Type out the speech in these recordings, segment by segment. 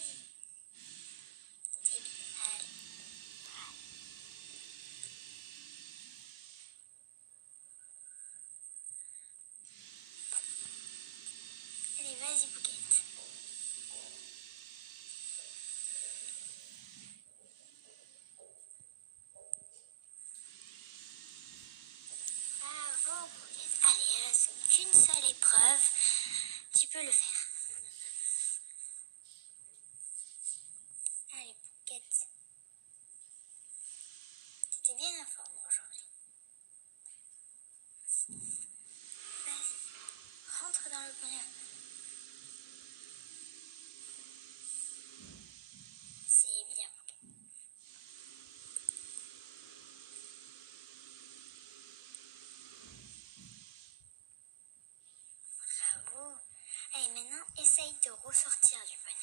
Vas-y. Allez. Allez, vas-y, Bouquette. Bravo, Bouquette. Allez, il reste qu'une seule épreuve. Tu peux le faire. Allez, Bouquette. T'étais bien en forme aujourd'hui. Vas-y, rentre dans le bonheur. C'est bien, Bouquette. Bravo. Allez, maintenant, essaye de ressortir du bonheur.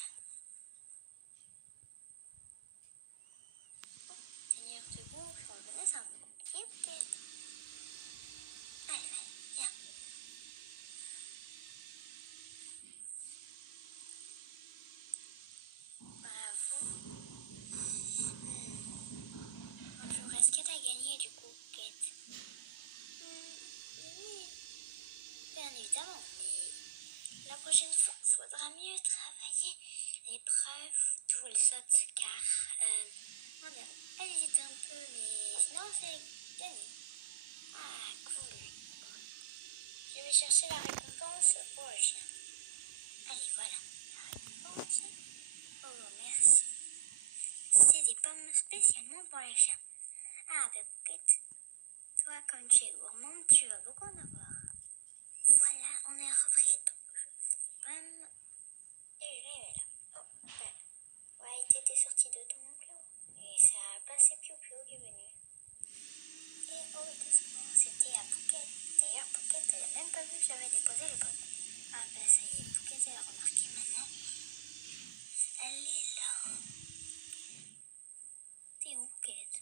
Tenir debout sur le bonheur, c'est un peu compliqué, Bouquette. Allez, viens. Bravo. Bonjour, est-ce que t'as gagné du coup, Bouquette? Oui, bien évidemment, mais la prochaine fois, il faudra mieux travailler l'épreuve d'où elle saute car elle hésite un peu, mais sinon c'est gagné. Ah, cool. Je vais chercher la récompense pour le chien. Allez, voilà, la récompense. Oh, merci. C'est des pommes spécialement pour les chiens. Ah, bah, Bouquette, toi, comme tu es gourmande, tu vas beaucoup en avoir. Voilà, on est repris. Des pommes. Et je les mets là. Oh, voilà. Ouais, t'étais sorti de ton enclos. Et ça a passé Piou-Piou qui est venu. Et oh, doucement, c'était à Bouquette. D'ailleurs, Bouquette, elle a même pas vu que j'avais déposé les pommes. Ah, bah, ça y est, Bouquette, elle a remarqué maintenant. Elle est là. T'es où, Bouquette?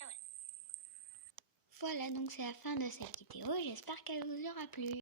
Ah ouais. Voilà, donc c'est la fin de cette vidéo. J'espère qu'elle vous aura plu.